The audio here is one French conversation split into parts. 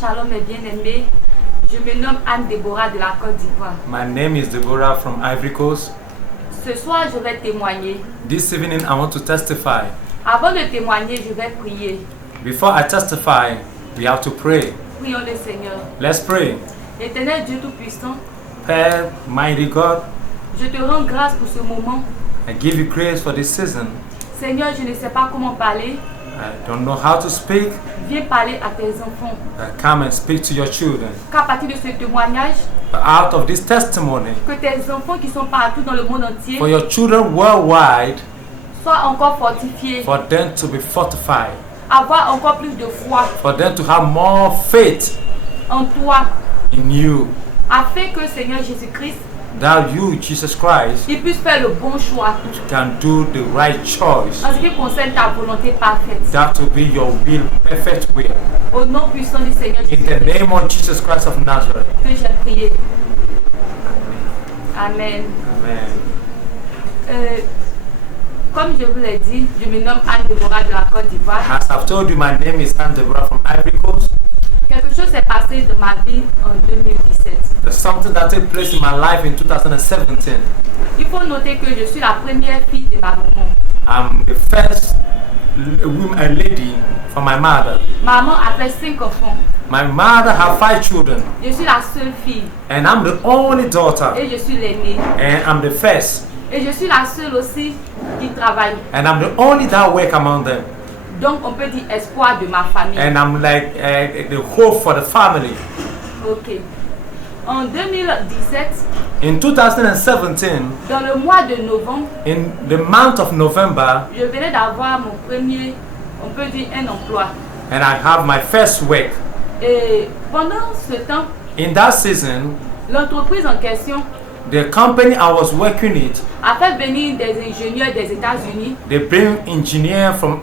Shalom mes bien-aimés, je me nomme Anne-Déborah de la Côte d'Ivoire. My name is Deborah from Ivory Coast. Ce soir, je vais témoigner. This evening I want to testify. Avant de témoigner, je vais prier. Before I testify, we have to pray. Prions le Seigneur. Let's pray. Éternel Dieu Tout-Puissant, Père, mighty God, je te rends grâce pour ce moment. I give you grace for this season. Seigneur, je ne sais pas comment parler. I don't know how to speak. Viens parler à tes enfants. Come and speak to your children. Qu'à partir de ce témoignage, Out of this testimony, que tes enfants qui sont partout dans le monde entier for your children worldwide, soient encore fortifiés, for them to be fortified, avoir encore plus de foi for them to have more faith en toi, in you, afin que Seigneur Jésus-Christ, that you, Jesus Christ, il puisse faire le bon choix can do the right choice. en ce qui concerne ta volonté parfaite. That will be your will, perfect will. Au nom puissant du Seigneur In the Jésus-Christ, name of Jesus Christ of Nazareth. que j'ai prié. Amen. Amen. Comme je vous l'ai dit, je me nomme Anne-Déborah de la Côte d'Ivoire. As I've told you, my name is Anne-Déborah from Ivory Coast. Quelque chose s'est passé dans ma vie en 2017. There's something that took place in my life in 2017. Il faut noter que je suis la première fille de ma maman. I'm the first lady for my mother. Maman a fait 5 enfants. My mother had 5 children, Je suis la seule fille and I'm the only daughter, et je suis l'aînée. and I'm the first, Et je suis la seule aussi qui travaille. and I'm the only that work among them, Donc on peut dire espoir de ma famille. and I'm like the hope for the family. Ok. En 2017, In 2017, dans le mois de novembre, in the month of November, je venais d'avoir mon premier, on peut dire un emploi. and I have my first work. Et pendant ce temps, In that season, l'entreprise en question the company I was working it, a fait venir des ingénieurs des États-Unis. they bring engineer from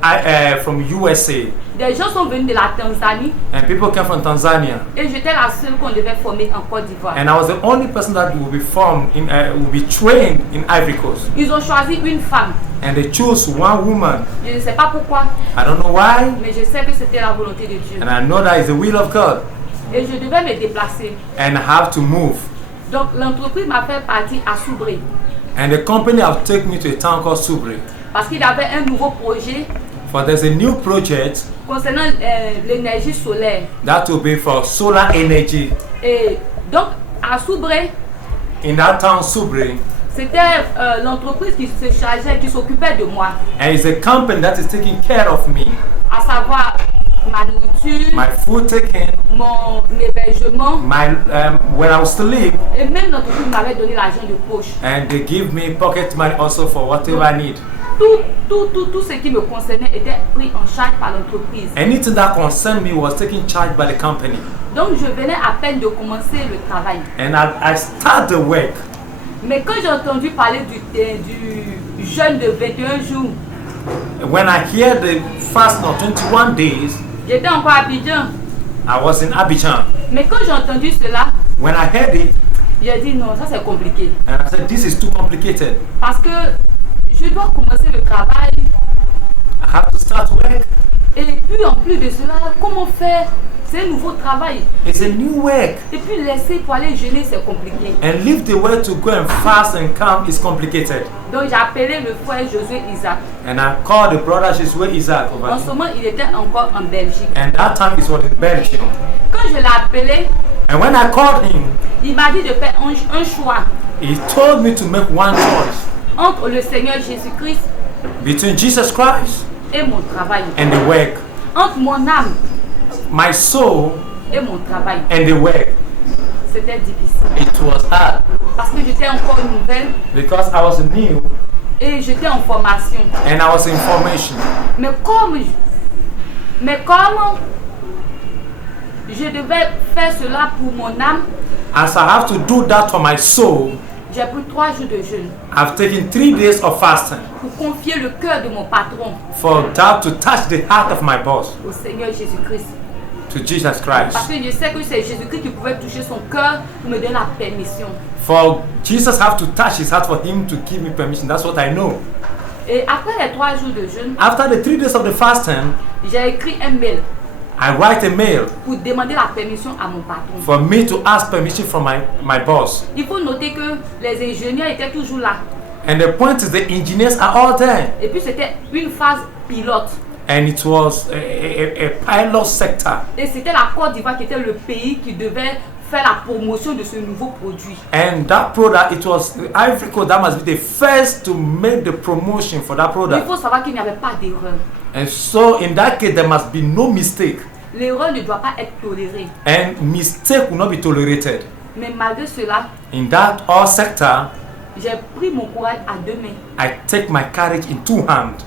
USA, Des gens sont venus de la Tanzanie and people came from Tanzania, et j'étais la seule qu'on devait former en Côte d'Ivoire. and I was the only person that will be formed in, will be trained in Ivory Coast, Ils ont choisi une femme. and they chose one woman. Je ne sais pas pourquoi, I don't know why, mais je sais que c'était la volonté de Dieu. and I know that is the will of God, Et je devais me déplacer. and I have to move. Donc l'entreprise m'a fait partir à Soubré And the company have taken me to a town called Subre, parce qu'il y avait un nouveau projet for there's a new project concernant l'énergie solaire. that will be for solar energy. Et donc à Soubré, In that town Subre, c'était l'entreprise qui se chargeait, qui s'occupait de moi, and it's a company that is taking care of me, à savoir ma nourriture, my food taken, mon hébergement, my when I was to leave, et même l'entreprise m'avait donné l'argent de poche. and they give me pocket money also for whatever I need. Tout ce qui me concernait était pris en charge par l'entreprise. Anything that concerned me was taken charge by the company, Donc je venais à peine de commencer le travail. and I start the work. Mais quand j'ai entendu parler du jeûne de 21 jours, When I hear the fast of 21 days, j'étais encore à Abidjan. I was in Abidjan. Mais quand j'ai entendu cela, When I heard it, j'ai dit non, ça c'est compliqué. and I said, this is too complicated. Parce que je dois commencer le travail. I have to start work. Et puis en plus de cela, comment faire? C'est un nouveau travail. It's a new work. Et puis laisser pour aller jeûner, c'est compliqué. And leave the work to go and fast and come is complicated. Donc j'ai appelé le frère Josué Isaac. And I called the brother Josué Isaac over En ce moment, il était encore en Belgique. and that time it was in Belgium. Quand je l'ai appelé, And when I called him, il m'a dit de faire un choix he told me to make one choice entre le Seigneur Jésus-Christ between Jesus Christ et mon travail. and the work. Entre mon âme My soul et mon travail. and the work. C'était difficile. It was hard Parce que j'étais encore nouvelle because I was new et j'étais en formation. and I was in formation. Mais comme je devais faire cela pour mon âme, as I have to do that for my soul, j'ai pris 3 jours de jeûne I've taken 3 days of fasting pour confier le cœur de mon patron for that to touch the heart of my boss, au Seigneur Jésus-Christ. to Jesus Parce Christ. que je sais que c'est Jésus-Christ qui pouvait toucher son cœur pour me donner la permission. For Jesus have to touch his heart for him to give me permission. That's what I know. Et après les 3 jours de jeûne, After the 3 days of the fasting, j'ai écrit un mail I write a mail pour demander la permission à mon patron. for me to ask permission from my boss. Il faut noter que les ingénieurs étaient toujours là. And the point is the engineers are all there. Et puis c'était une phase pilote. And it was a pilot sector. Et c'était la Côte d'Ivoire qui était le pays qui devait faire la promotion de ce nouveau produit. And that product, it was Ivory Coast that must be the first to make the promotion for that Il product. faut savoir qu'il n'y avait pas d'erreur. And so in that case, there must be no mistake. L'erreur ne doit pas être tolérée. And mistake will not be tolerated. Mais malgré cela, In that all sector, j'ai pris mon courage à 2 mains I take my courage in 2 hands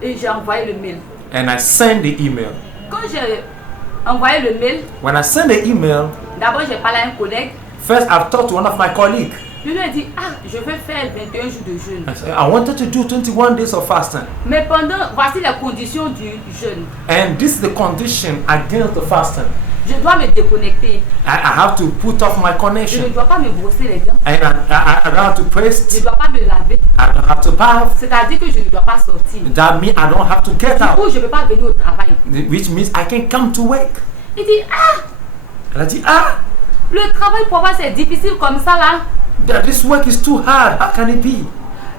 et j'ai envoyé le mail. and I send the email. Quand j'ai envoyé le mail, When I send the email, d'abord j'ai parlé à un collègue. first I've talked to one of my colleagues. Je lui ai dit, je veux faire 21 jours de jeûne. I said, I wanted to do 21 days of fasting. Mais voici les conditions du jeûne. And this is the condition against the fasting. Je dois me déconnecter. I have to put off my Je ne connection. dois pas me brosser les dents. And I don't have to Je press. ne dois pas me laver. I don't have to bath. C'est-à-dire que je ne dois pas sortir. That means I don't have to get Du coup, out. je ne peux pas venir au travail. Which means I can come to work. Il dit, And I say, le travail pour moi c'est difficile comme ça là. that this work is too hard. How can it be?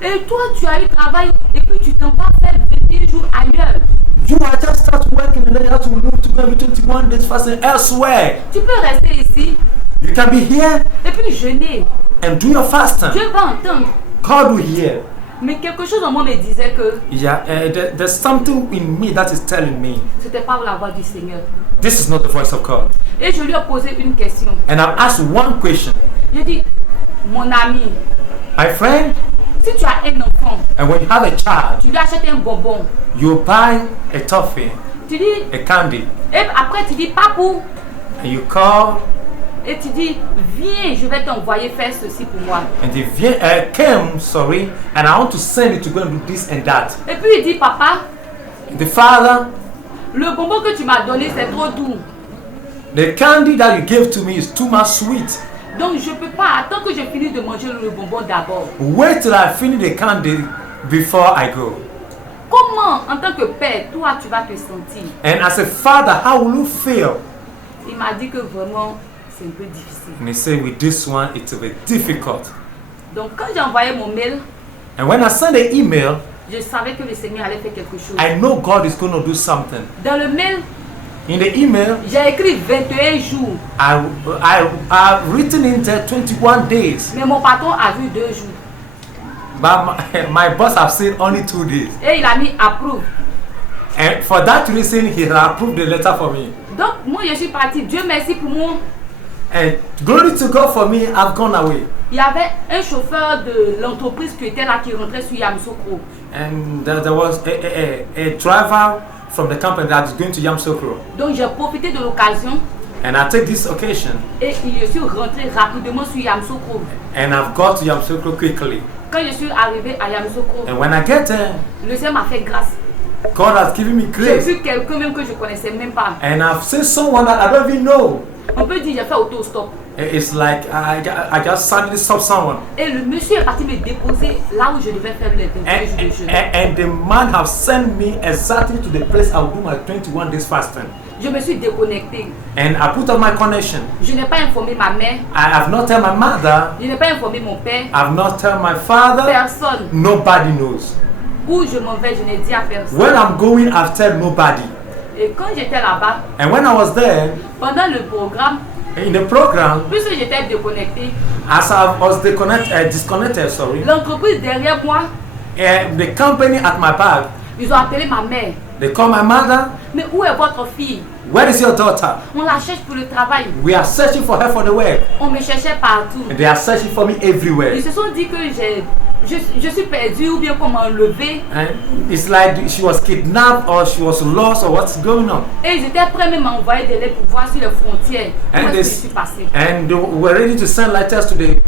Et toi, tu as eu travail et puis tu t'en vas faire 21 jours ailleurs. You are just start working and then you have to move to go 21 days fasting elsewhere. Tu peux rester ici You can be here et puis jeûner. and do your fasting. Dieu va entendre. God will hear. Mais quelque chose en moi me disait que Yeah, there's something in me that is telling me c'était pas la voix du Seigneur. this is not the voice of God. Et je lui ai posé une question. And I've asked one question. Je dis, mon ami, My friend, si tu as un enfant, and when you have a child, tu lui achètes un bonbon. you buy a toffee, Tu dis, a candy, et après tu dis, papou, and you call, et tu dis, viens, je vais t'envoyer faire ceci pour moi. and they came, sorry, and I want to send you to go and do this and that. Et puis il dit, papa, The father, le bonbon que tu m'as donné, c'est trop doux. the candy that you gave to me is too much sweet. Donc je peux pas, attends que je finisse de manger le bonbon d'abord. Wait till I finish the candy before I go. Comment, en tant que père, toi tu vas te sentir? And as a father, how will you feel? Il m'a dit que vraiment, c'est un peu difficile. And he said, with this one, it's a bit difficult. Donc quand j'ai envoyé mon mail, And when I sent the email, je savais que le Seigneur allait faire quelque chose. I know God is going to do something. Dans le mail, In the email, j'ai écrit 21 jours, I've written in there 21 days. mais mon patron a vu 2 jours. But my boss have said only 2 days. Et il a mis approve. And for that reason, he had approved the letter for me. Donc moi je suis partie, Dieu merci pour moi. And glory to God for me, I've gone away. Il y avait un chauffeur de l'entreprise qui était là, qui rentrait sur Yamoussoukro. And there was a driver from the company that is going to Yamoussoukro. Donc j'ai profité de l'occasion And I take this occasion et je suis rentré rapidement sur Yamoussoukro. and I've got to Yamoussoukro quickly. Quand je suis arrivé à Yamoussoukro, And when I get there, le Seigneur m'a fait grâce. God has given me J'ai grace. vu quelqu'un même que je connaissais même pas. And I've seen someone that I don't even know. On peut dire j'ai fait auto-stop. It's like I just suddenly stop someone. Et le monsieur est parti me déposer là où je devais faire les 21 jours de jeûne. And the man have sent me exactly to the place I will do my 21 days fasting. Je me suis déconnectée. And I put on my connection. Je n'ai pas informé ma mère. I have not told my mother. Je n'ai pas informé mon père. I have not told my father. Personne. Nobody knows. Où je m'en vais, je n'ai dit à personne. When I'm going, I've told nobody. Et quand j'étais là-bas, And when I was there, pendant le programme, in the program, puisque j'étais déconnectée, as I was disconnected, sorry, l'entreprise derrière moi, the company at my back, ils ont appelé ma mère. they call my mother. Mais où est votre fille? Where is your daughter? On la cherche pour le travail. We are searching for her for the work. On me cherchait partout. And they are searching for me everywhere. Ils se sont dit que je suis perdue ou bien comment enlever. And it's like she was kidnapped or she was lost or what's going on. Et ils étaient prêts même à envoyer des lettres pour voir sur les frontières où est-ce que je suis passée. And they were ready to send letters to the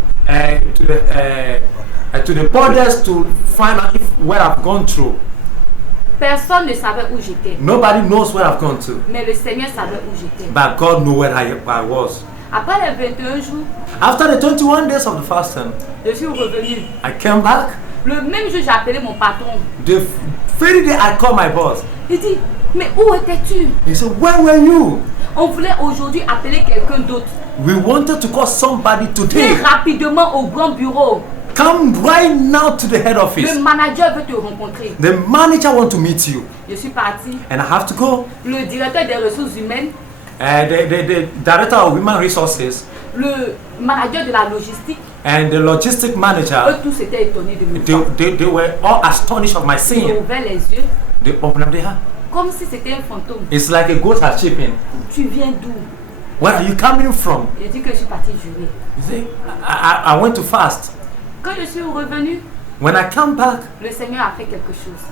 borders to find out where I've gone through. Personne ne savait où j'étais. Nobody knows where I've gone to. Mais le Seigneur savait où j'étais. But God knew where I was. Après les 21 jours, After the 21 days of the fasting, je suis revenue. I came back. Le même jour, j'ai appelé mon patron. The very day I called my boss. Il dit, mais où étais-tu? He said, where were you? On voulait aujourd'hui appeler quelqu'un d'autre. We wanted to call somebody Viens today. rapidement au grand bureau. Come right now to the head Le office. manager veut te rencontrer. The manager wants to meet you. Je suis partie. And I have to go. Le directeur des ressources humaines, The director of human resources le manager de la logistique, and the logistic eux manager, tous étaient étonnés de me voir. they were all astonished of my Ils ont seeing. ouvert les yeux They opened up their eyes. comme si c'était un fantôme. It's like a ghost has chipping. Tu viens d'où? Where are you coming from? J'ai dit que je suis partie jurer. You see, I went to fast. Quand je suis revenue, When I come back, le Seigneur a fait quelque chose.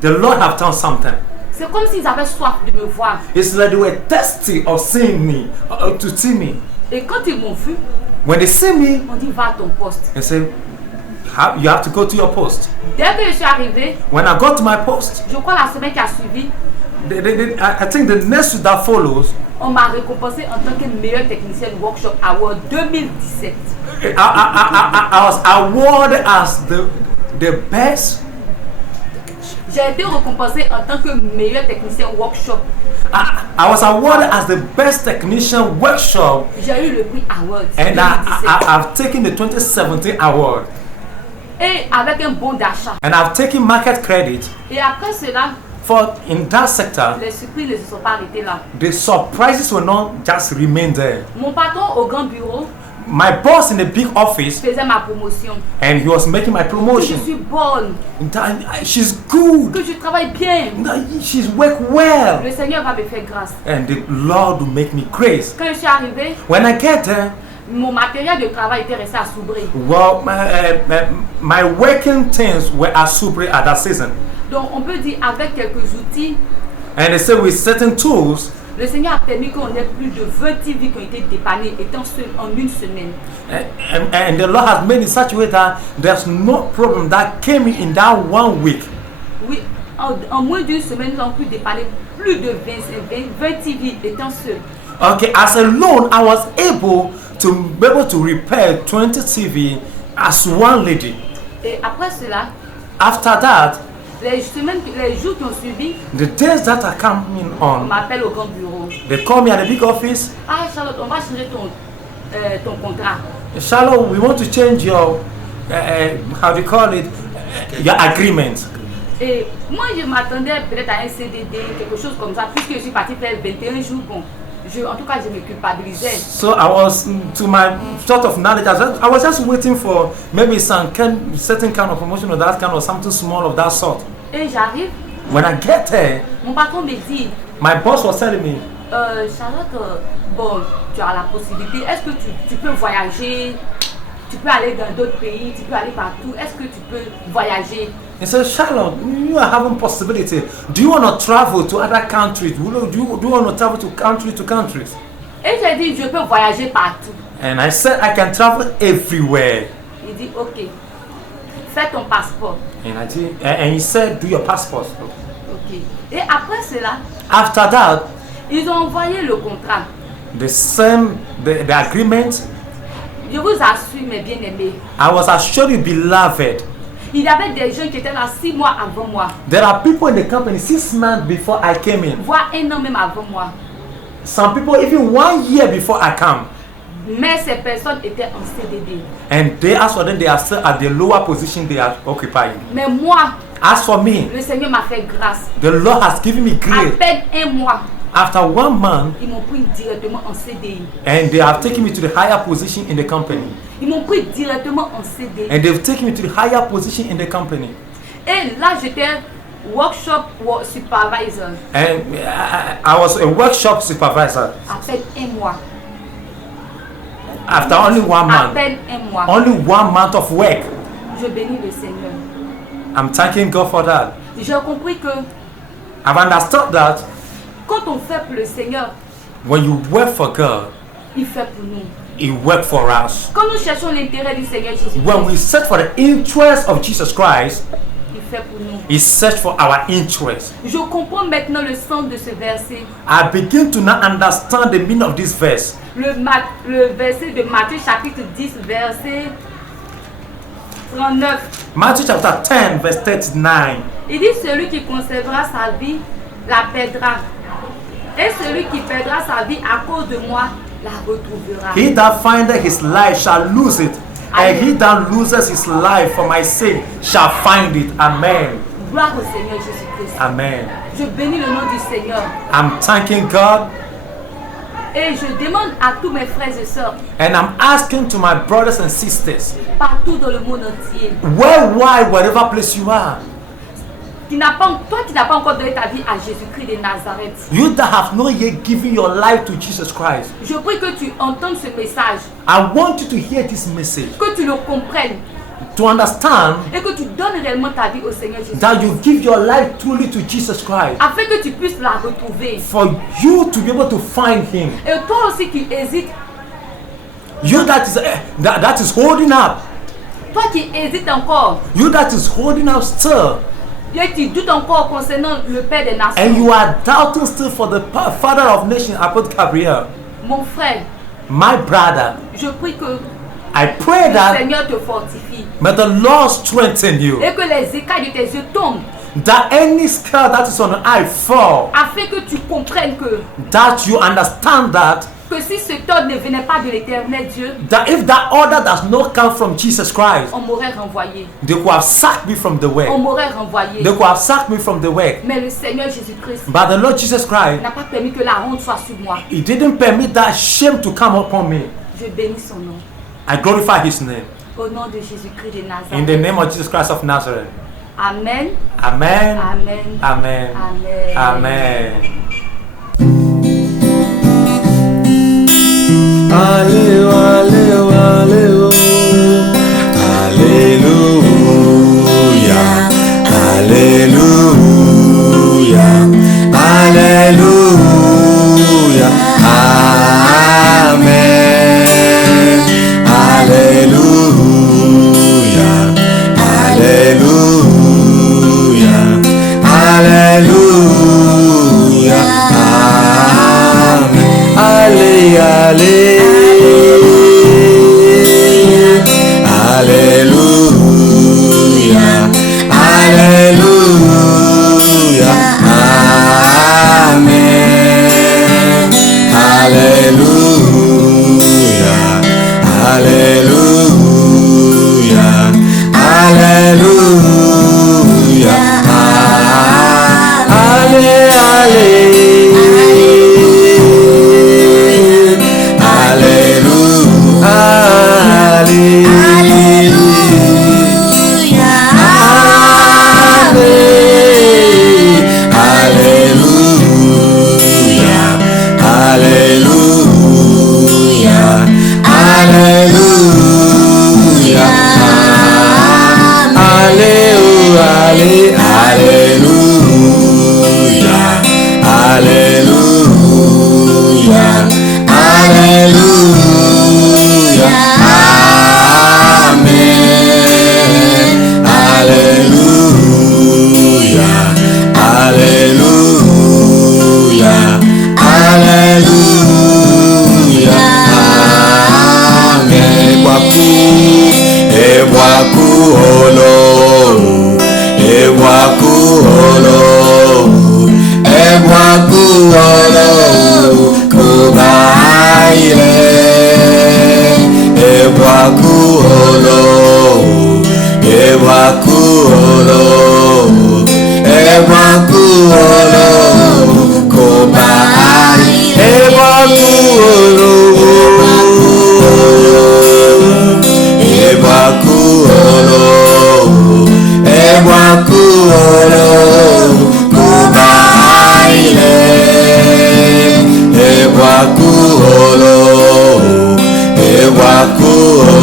the Lord have done something. C'est comme s'ils avaient soif de me voir. It's like they were thirsty of seeing me, to see me. Et quand ils m'ont vu, When they see me, on dit va à ton poste. they say, you have to go to your post. Dès que je suis arrivée, When I got to my post, je crois la semaine qui a suivi, I think the next week that follows, on m'a récompensé en tant que meilleure technicienne workshop award 2017. I was awarded as the best. J'ai été récompensée en tant que meilleure technicienne workshop. I was awarded as the best technician workshop, J'ai eu le prix award and 2017. I've taken the 2017 award, Et avec un bon d'achat. and I've taken market credit Et après cela, for in that sector. les surprises ne se sont pas arrêtées là. The surprises will not just remain there. Mon patron au grand bureau My boss in the big office, faisait ma promotion. and he was making my Que je promotion. suis bonne, She's good. que je travaille bien. She's work well, Le Seigneur va me faire grâce. and the Lord will make me grace. Quand je suis arrivée, When I get there, mon matériel de travail était resté à Soubré. well, my working things were at Subre at that season, Donc on peut dire avec quelques outils, and they said with certain tools, le Seigneur a permis qu'on ait plus de 20 TV qui ont été dépannées étant seul en une semaine. and the Lord has made it such a way that there's no problem that came in that 1 week. Oui, en moins d'une semaine, nous avons pu dépanner plus de 20 TV étant seul. Okay, as alone, I was able to repair 20 TV as one lady. Et après cela, After that, les jours qui ont suivi, the days that are coming on on, m'appelle au grand bureau. they call me at the big office. Ah Charlotte, on va changer ton contrat. Charlotte, we want to change your, how do you call it, your agreement. Et moi, je m'attendais peut-être à un CDD, quelque chose comme ça, puisque je suis partie faire 21 jours. Bon, en tout cas, je me culpabilisais. So I was, to my sort of knowledge, I was just waiting for maybe certain kind of promotion or that kind of something small of that sort. Et j'arrive, When I get there, mon patron me dit, my boss was telling me, Charlotte, bon, tu as la possibilité, est-ce que tu peux voyager, tu peux aller dans d'autres pays, tu peux aller partout, est-ce que tu peux voyager? he said, Charlotte, you are having possibility. Do you want to travel to other countries? Do you want to travel to countries? Et j'ai dit, je peux voyager partout. And I said, I can travel everywhere. Il dit, ok, fais ton passeport. And he said, do your passport. Ok. Et après cela, After that, ils ont envoyé le contrat. the agreement, Je vous assure, mes bien-aimés, I was assured you, beloved, il y avait des gens qui étaient là 6 mois avant moi, there are people in the company 6 months before I came in. voire 1 an même avant moi. Some people even 1 year before I come. Mais ces personnes étaient en CDD. And they, as for them, they are still at the lower position they are occupying. Mais moi, As for me, le Seigneur m'a fait grâce. the Lord has given me À grace. peine 1 mois, After 1 month, ils m'ont pris directement en CDI. and they have taken me to the higher position in the company. Ils m'ont pris directement en CDI. And they've taken me to the higher position in the company. Et là, j'étais workshop supervisor. And I was a workshop supervisor. À peine 1 mois. After only 1 À month. peine 1 mois. Only 1 month of work. Je bénis le Seigneur. I'm thanking God for that. J'ai compris que I've understood that quand on fait pour le Seigneur, when you work for God, il fait pour nous. He works for us. Quand nous cherchons l'intérêt du Seigneur Jésus-Christ, When we search for the interest of Jesus Christ, il fait pour nous. He search for our interest. Je comprends maintenant le sens de ce verset. I begin to now understand the meaning of this verse. Le verset de Matthieu chapitre 10, verset 39. Matthew chapter 10, verse 39. Il dit celui qui conservera sa vie la perdra. Et celui qui perdra sa vie à cause de moi la retrouvera. He that findeth his life shall lose it, and he that loses his life for my sake shall find it. Amen. Gloire au Seigneur Jésus-Christ. Amen. Je bénis le nom du Seigneur. I'm thanking God, Et je demande à tous mes frères et sœurs, and I'm asking to my brothers and sisters, partout dans le monde entier, worldwide, whatever place you are, toi qui n'as pas encore donné ta vie à Jésus-Christ de Nazareth, you that have not yet given your life to Jesus Christ, je prie que tu entendes ce message, I want you to hear this message, que tu le comprennes to understand et que tu donnes réellement ta vie au Seigneur Jésus, that you give your life truly to Jesus Christ, afin que tu puisses la retrouver. for you to be able to find Him. Et toi aussi qui hésites, You that is holding up, toi qui hésites encore, you that is holding up still, et tu doutes encore concernant le Père des Nations, and you are doubting still for the Father of Nations, Apostle Gabriel, mon frère, my brother, je prie que I pray le that Seigneur te fortifie may the Lord strengthen you, et que les écailles de tes yeux tombent, that any scale that is on your eye fall, afin que tu comprennes that you understand that si cet ordre ne venait pas de l'éternel Dieu, if that order does not come from Jesus Christ, on m'aurait renvoyé. they could have sacked me from the On work. m'aurait renvoyé. They could have sacked me from the work. Mais le Seigneur Jésus-Christ But the Lord Jesus Christ, n'a pas permis que la honte soit sur moi. He didn't permit that shame to come upon me. Je bénis son nom. I glorify His name. Au nom de Jésus-Christ de In Nazareth. the name of Jesus Christ of Nazareth. Amen. Amen. Amen. Amen. Amen. Amen. Alléluia, Alléluia, Alléluia, Alléluia, Amen, Alléluia, Alléluia, Alléluia, Amen, allez, allez. Alléluia, Alléluia, Amen, Alléluia, Alléluia, Alléluia, allez, allez, Alléluia, Ewakuolo,